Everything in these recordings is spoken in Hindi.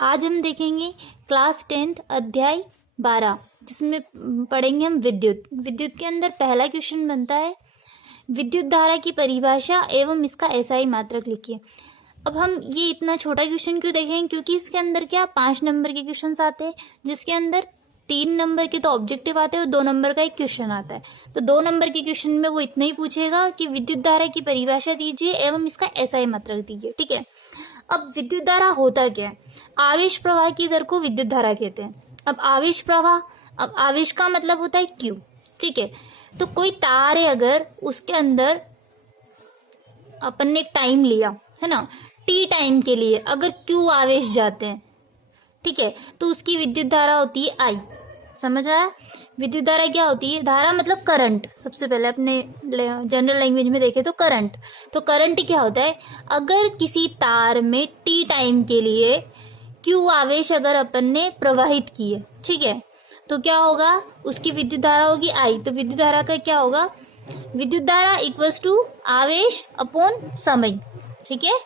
आज हम देखेंगे क्लास 10th अध्याय 12 जिसमें पढ़ेंगे हम विद्युत। विद्युत के अंदर पहला क्वेश्चन बनता है विद्युत धारा की परिभाषा एवं इसका एसआई मात्रक लिखिए। अब हम ये इतना छोटा क्वेश्चन क्यों देखेंगे, क्योंकि इसके अंदर क्या 5 नंबर के क्वेश्चन आते हैं, जिसके अंदर 3 नंबर के तो ऑब्जेक्टिव आते हैं और 2 नंबर का एक क्वेश्चन आता है। तो 2 नंबर के क्वेश्चन में वो इतना ही पूछेगा कि विद्युत धारा की परिभाषा दीजिए एवं इसका एसआई मात्रक दीजिए। ठीक है। अब विद्युत धारा होता क्या है? आवेश प्रवाह की दर को विद्युत धारा कहते हैं। अब आवेश प्रवाह, अब आवेश का मतलब होता है क्यू। ठीक है। तो कोई तार है, अगर उसके अंदर अपन ने एक टाइम लिया है ना, टी टाइम के लिए अगर क्यू आवेश जाते हैं, ठीक है, तो उसकी विद्युत धारा होती है आई। समझ आया? विद्युत धारा क्या होती है? धारा मतलब करंट। सबसे पहले अपने जनरल लैंग्वेज में देखें तो करंट। तो करंट क्या होता है? अगर किसी तार में टी टाइम के लिए क्यू आवेश अगर अपन ने प्रवाहित किए, ठीक है, तो क्या होगा? उसकी विद्युत धारा होगी आई। तो विद्युत धारा का क्या होगा? विद्युत धारा इक्वल्स टू आवेश अपॉन समय। ठीक है।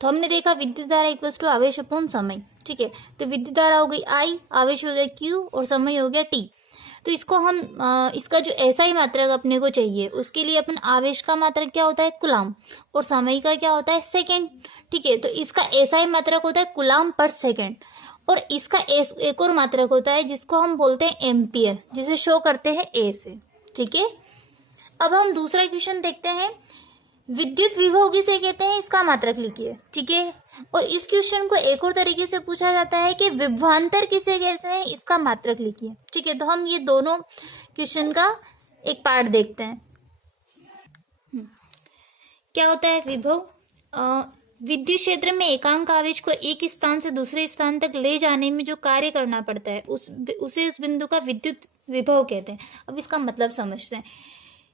तो हमने देखा विद्युत धारा इक्वल्स टू आवेश अपॉन समय। ठीक है। तो विद्युत धारा हो गई आई, आवेश हो गया क्यू और समय हो गया टी। तो इसको हम इसका जो एसआई मात्रक अपने को चाहिए, उसके लिए अपन आवेश का मात्रक क्या होता है? कुलाम, और समय का क्या होता है? सेकंड। ठीक है। तो इसका एसआई मात्रक होता है कुलाम पर सेकंड, और इसका एक और मात्रक होता है जिसको हम बोलते हैं एम्पियर, जिसे शो करते हैं ए से। ठीक है। अब हम दूसरा क्वेश्चन देखते हैं। विद्युत विभव किसे कहते हैं? इसका मात्रक लिखिए। ठीक है। और इस क्वेश्चन को एक और तरीके से पूछा जाता है कि विभवांतर किसे कहते हैं? इसका मात्रक लिखिए। ठीक है। तो हम ये दोनों क्वेश्चन का एक पार्ट देखते हैं। क्या होता है विभव? विद्युत क्षेत्र में एकांक आवेश को एक स्थान से दूसरे स्थान तक ले जाने में जो कार्य करना पड़ता है उसे उस बिंदु का विद्युत विभव कहते हैं। अब इसका मतलब समझते हैं।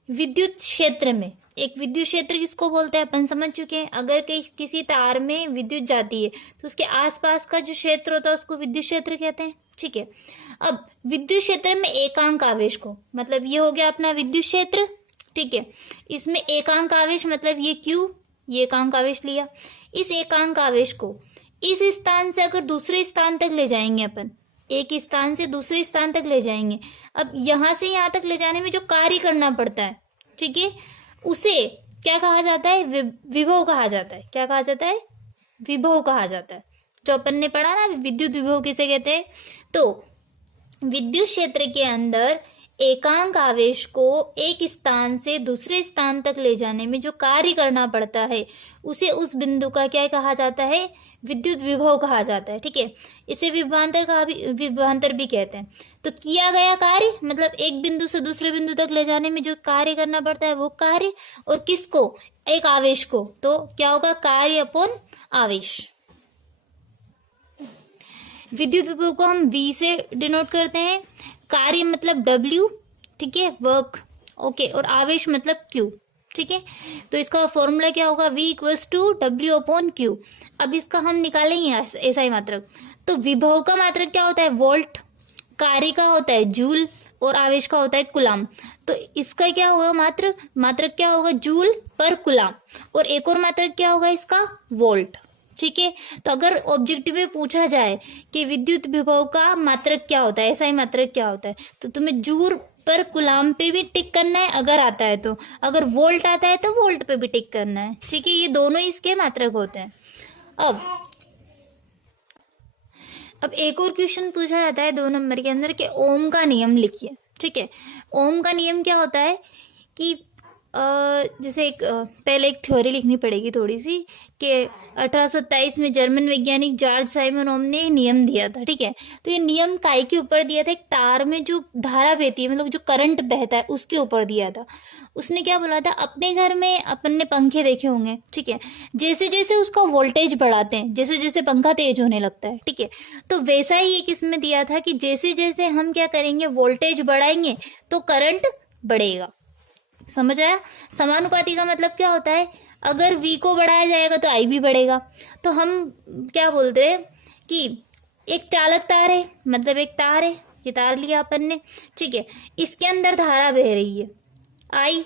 विद्युत क्षेत्र में, एक विद्युत क्षेत्र किसको बोलते हैं अपन समझ चुके हैं। अगर किसी तार में विद्युत जाती है तो उसके आसपास का जो क्षेत्र होता है उसको विद्युत क्षेत्र कहते हैं। ठीक है। अब विद्युत क्षेत्र में एकांक आवेश को, मतलब ये हो गया अपना विद्युत क्षेत्र। ठीक है। इसमें एकांक आवेश मतलब ये क्यू, ये एकांक आवेश लिया। इस एकांक आवेश को इस स्थान से अगर दूसरे स्थान तक ले जाएंगे अपन, एक स्थान से दूसरे स्थान तक ले जाएंगे। अब यहां से यहां तक ले जाने में जो कार्य करना पड़ता है, ठीक है, उसे क्या कहा जाता है? विभव कहा जाता है। क्या कहा जाता है? विभव कहा जाता है। जो अपन ने पढ़ा ना विद्युत विभव किसे कहते हैं। तो विद्युत क्षेत्र के अंदर एकांक आवेश को एक स्थान से दूसरे स्थान तक ले जाने में जो कार्य करना पड़ता है उसे उस बिंदु का क्या कहा जाता है? विद्युत विभव कहा जाता है। ठीक है। इसे विभवांतर भी कहते हैं। तो किया गया कार्य मतलब एक बिंदु से दूसरे बिंदु तक ले जाने में जो कार्य करना पड़ता है वो कार्य, और किसको? एक आवेश को। तो क्या होगा? कार्य अपॉन आवेश। विद्युत विभव को हम V से डिनोट करते हैं। कार्य मतलब W, ठीक है, वर्क, ओके, और आवेश मतलब Q। ठीक है। तो इसका फॉर्मूला क्या होगा? V equals to W upon Q। अब इसका हम निकालेंगे एसआई मात्रक। तो विभव का मात्रक क्या होता है? वोल्ट, कार्य का होता है जूल, और आवेश का होता है कुलाम। तो इसका क्या होगा? मात्रक क्या होगा? जूल पर कुलाम। और एक और मात्रक क्या होगा इसका? वोल्ट। ठीक है। तो अगर ऑब्जेक्टिव में पूछा जाए कि विद्युत विभव का मात्रक क्या होता है, एसआई मात्रक क्या होता है, तो तुम्हें जूल पर कुलाम पे भी टिक करना है अगर आता है तो, अगर वोल्ट आता है तो वोल्ट पे भी टिक करना है। ठीक है। ये दोनों इसके मात्रक होते हैं। अब एक और क्वेश्चन पूछा जाता है 2 नंबर के अंदर कि ओम का नियम लिखिए। ठीक है। ओम का नियम क्या होता है कि जैसे पहले एक थ्योरी लिखनी पड़ेगी थोड़ी सी, कि 1827 में जर्मन वैज्ञानिक जॉर्ज साइमन ओम ने नियम दिया था। ठीक है। तो ये नियम काय के ऊपर दिया था? एक तार में जो धारा बहती है, मतलब जो करंट बहता है उसके ऊपर दिया था। उसने क्या बोला था? अपने घर में अपन ने पंखे देखे होंगे, ठीक है, जैसे जैसे उसका वोल्टेज बढ़ाते हैं, जैसे जैसे पंखा तेज होने लगता है, ठीक है, तो वैसा ही एक इसमें दिया था कि जैसे जैसे हम क्या करेंगे, वोल्टेज बढ़ाएंगे तो करंट बढ़ेगा। समझ आया? समानुपाती का मतलब क्या होता है? अगर V को बढ़ाया जाएगा तो I भी बढ़ेगा। तो हम क्या बोलते हैं कि एक चालक तार है, मतलब एक तार है, ये तार लिया अपन ने, ठीक है, इसके अंदर धारा बह रही है I।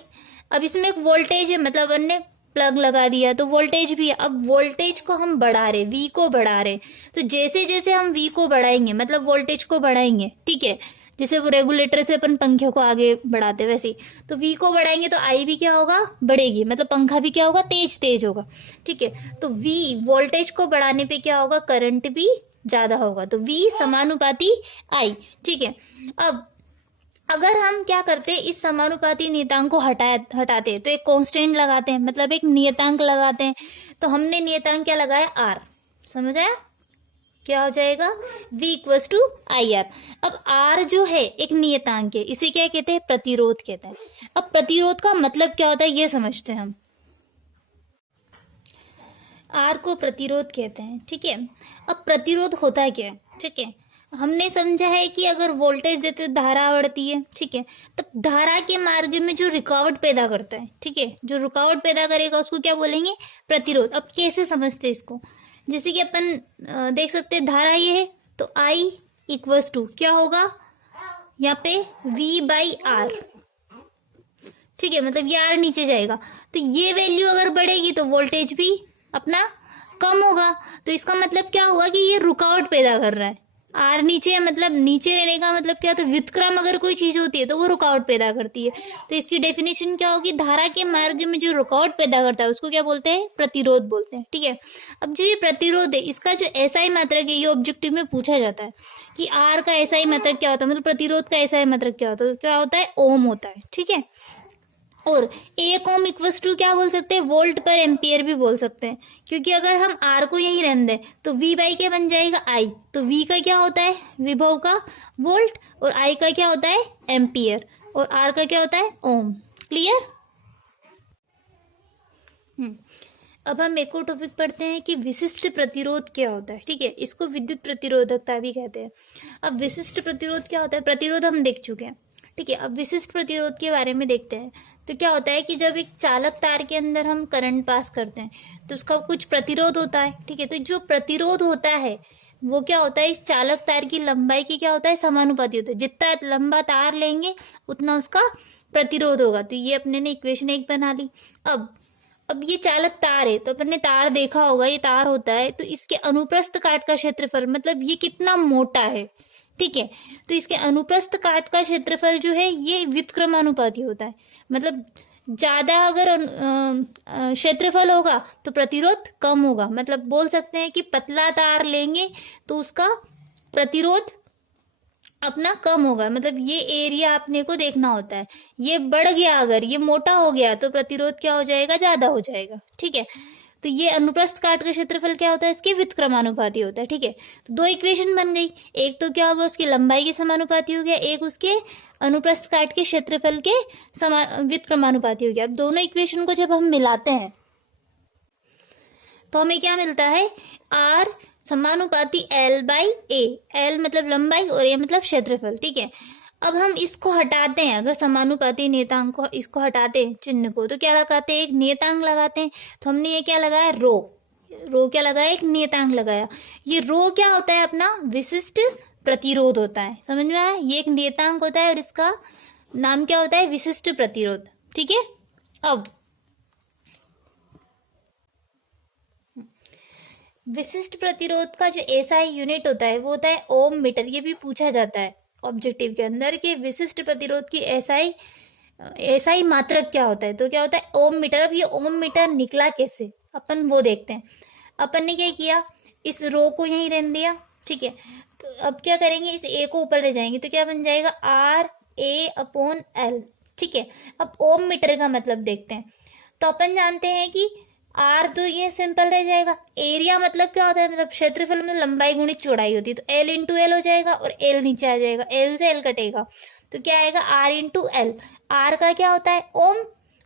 अब इसमें एक वोल्टेज है, मतलब अपन ने प्लग लगा दिया तो वोल्टेज भी है। अब वोल्टेज को हम बढ़ा रहे, वी को बढ़ा रहे, तो जैसे जैसे हम वी को बढ़ाएंगे मतलब वोल्टेज को बढ़ाएंगे, ठीक है, जैसे वो रेगुलेटर से अपन पंखे को आगे बढ़ाते वैसे ही, तो वी को बढ़ाएंगे तो आई भी क्या होगा, बढ़ेगी, मतलब पंखा भी क्या होगा, तेज तेज होगा, ठीक है। तो वी वोल्टेज को बढ़ाने पे क्या होगा, करंट भी ज्यादा होगा, तो वी समानुपाती आई, ठीक है। अब अगर हम क्या करते हैं, इस समानुपाती नियतांक को हटाते हैं तो एक कांस्टेंट लगाते हैं, मतलब एक नियतांक लगाते हैं। तो हमने नियतांक क्या लगाया, आर, समझ आया, क्या हो जाएगा, V equals to I R. अब R जो है एक नियतांक है, इसे क्या कहते हैं, प्रतिरोध कहते हैं। अब प्रतिरोध का मतलब क्या होता है ये समझते हैं हम। R को प्रतिरोध कहते हैं, ठीक है। अब प्रतिरोध होता क्या है, ठीक है, हमने समझा है कि अगर वोल्टेज देते तो धारा बढ़ती है, ठीक है, तब धारा के मार्ग में जो रुकावट पैदा करता है, ठीक है, जो रुकावट पैदा करेगा उसको क्या बोलेंगे, प्रतिरोध। अब कैसे समझते हैं इसको, जैसे कि अपन देख सकते हैं धारा ये है, तो I इक्वल्स टू क्या होगा, यहाँ पे V बाई आर, ठीक है, मतलब ये आर नीचे जाएगा, तो ये वैल्यू अगर बढ़ेगी तो वोल्टेज भी अपना कम होगा। तो इसका मतलब क्या हुआ कि ये रुकावट पैदा कर रहा है, आर नीचे है, मतलब नीचे रहने का मतलब क्या, तो व्युत्क्रम अगर कोई चीज होती है तो वो रुकावट पैदा करती है। तो इसकी डेफिनेशन क्या होगी, धारा के मार्ग में जो रुकावट पैदा करता है उसको क्या बोलते हैं, प्रतिरोध बोलते हैं, ठीक है। अब जो ये प्रतिरोध है इसका जो एसआई मात्रक है, ये ऑब्जेक्टिव में पूछा जाता है कि आर का एसआई मात्रक क्या होता है, मतलब प्रतिरोध का एसआई मात्रक क्या होता है, तो क्या होता है, ओम होता है, ठीक है। और एक ओम इक्वल्स टू क्या बोल सकते हैं, वोल्ट पर एम्पियर भी बोल सकते हैं, क्योंकि अगर हम आर को यहीं रहने दें तो वी बाई क्या बन जाएगा, आई, तो वी का क्या होता है, विभव का वोल्ट, और आई का क्या होता है, एम्पियर, और आर का क्या होता है, ओम। क्लियर। अब हम एक और टॉपिक पढ़ते हैं कि विशिष्ट प्रतिरोध क्या होता है, ठीक है, इसको विद्युत प्रतिरोधकता भी कहते हैं। अब विशिष्ट प्रतिरोध क्या होता है, प्रतिरोध हम देख चुके हैं, ठीक है। अब विशिष्ट प्रतिरोध के बारे में देखते हैं। तो क्या होता है कि जब एक चालक तार के अंदर हम करंट पास करते हैं तो उसका कुछ प्रतिरोध होता है, ठीक है। तो जो प्रतिरोध होता है वो क्या होता है, इस चालक तार की लंबाई की क्या होता है, समानुपाती होता है, जितना लंबा तार लेंगे उतना उसका प्रतिरोध होगा। तो ये अपने ने इक्वेशन 1 बना ली। अब ये चालक तार है, तो अपन ने तार देखा होगा, ये तार होता है, तो इसके अनुप्रस्थ काट का क्षेत्रफल, मतलब ये कितना मोटा है, ठीक है, तो इसके अनुप्रस्थ काट का क्षेत्रफल जो है ये व्युत्क्रमानुपाती होता है, मतलब ज्यादा अगर क्षेत्रफल होगा तो प्रतिरोध कम होगा। मतलब बोल सकते हैं कि पतला तार लेंगे तो उसका प्रतिरोध अपना कम होगा, मतलब ये एरिया अपने को देखना होता है, ये बढ़ गया, अगर ये मोटा हो गया तो प्रतिरोध क्या हो जाएगा, ज्यादा हो जाएगा, ठीक है। तो ये अनुप्रस्थ काट का क्षेत्रफल क्या होता है, इसके व्युत्क्रमानुपाती होता है, ठीक है। तो दो इक्वेशन बन गई, एक तो क्या होगा उसकी लंबाई के समानुपाती हो गया, एक उसके अनुप्रस्थ काट के क्षेत्रफल के व्युत्क्रमानुपाती हो गया। अब दोनों इक्वेशन को जब हम मिलाते हैं तो हमें क्या मिलता है, आर समानुपाती एल बाई ए, एल मतलब लंबाई और ए मतलब क्षेत्रफल, ठीक है। अब हम इसको हटाते हैं, अगर समानुपाती नियतांक को इसको हटाते हैं चिन्ह को, तो क्या लगाते हैं, एक नियतांक लगाते हैं। तो हमने ये क्या लगाया, रो क्या लगाया, एक नियतांक लगाया। ये रो क्या होता है, अपना विशिष्ट प्रतिरोध होता है, समझ में आया, ये एक नियतांक होता है और इसका नाम क्या होता है, विशिष्ट प्रतिरोध, ठीक है। अब विशिष्ट प्रतिरोध का जो एसआई यूनिट होता है वो होता है ओम मीटर। ये भी पूछा जाता है ऑब्जेक्टिव के अंदर कि विशिष्ट प्रतिरोध की एसआई मात्रक क्या होता है, तो क्या होता है, ओम मीटर। अब ये ओम मीटर निकला कैसे, अपन वो देखते हैं। अपन ने क्या किया, इस रो को यहीं रहने दिया, ठीक है। तो अब क्या करेंगे, इस ए को ऊपर ले जाएंगे तो क्या बन जाएगा, आर ए अपॉन एल, ठीक है। अब ओम मीटर का मतलब देखते हैं। तो अपन जानते हैं कि आर तो ये सिंपल रह जाएगा, एरिया मतलब क्या होता है, मतलब क्षेत्रफल में लंबाई गुणित चौड़ाई होती है, तो एल इंटू एल हो जाएगा और एल नीचे आ जाएगा, एल से एल कटेगा तो क्या आएगा, आर इंटू एल। आर का क्या होता है, ओम,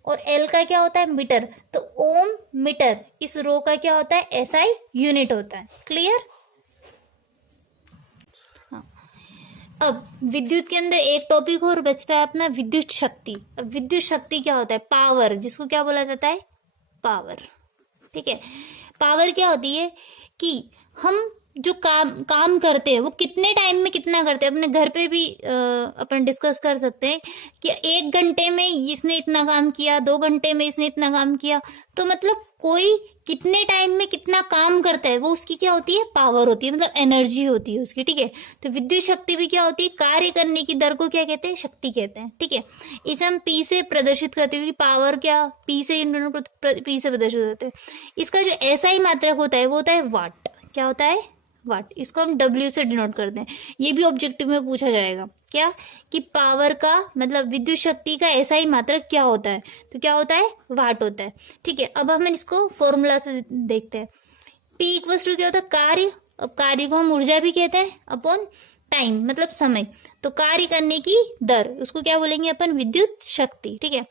और एल का क्या होता है, मीटर। तो ओम मीटर इस रो का क्या होता है, एसआई यूनिट होता है। क्लियर। अब विद्युत के अंदर एक टॉपिक और बचता है अपना, विद्युत शक्ति। अब विद्युत शक्ति क्या होता है, पावर, जिसको क्या बोला जाता है, पावर, ठीक है। पावर क्या होती है कि हम जो काम करते हैं वो कितने टाइम में कितना करते हैं, अपने घर पे भी अपन डिस्कस कर सकते हैं कि 1 घंटे में इसने इतना काम किया, 2 घंटे में इसने इतना काम किया। तो मतलब कोई कितने टाइम में कितना काम करता है वो उसकी क्या होती है, पावर होती है, मतलब एनर्जी होती है उसकी। ठीक है, तो विद्युत शक्ति भी क्या होती है, कार्य करने की दर को क्या कहते हैं, शक्ति कहते हैं। ठीक है, इसे हम पी से प्रदर्शित करते हैं, क्योंकि पावर क्या पी से पी से प्रदर्शित होते हैं। इसका जो एसआई मात्रक होता है वो होता है वाट। क्या होता है, वाट। इसको हम डब्ल्यू से डिनोट करते हैं। ये भी ऑब्जेक्टिव में पूछा जाएगा, क्या कि पावर का मतलब विद्युत शक्ति का एसआई मात्रक क्या होता है, तो क्या होता है, वाट होता है। ठीक है, अब हम इसको फॉर्मूला से देखते हैं। P इक्वल्स टू क्या होता है, कार्य। अब कार्य को हम ऊर्जा भी कहते हैं, अपॉन टाइम मतलब समय। तो कार्य करने की दर, उसको क्या बोलेंगे अपन, विद्युत शक्ति। ठीक है,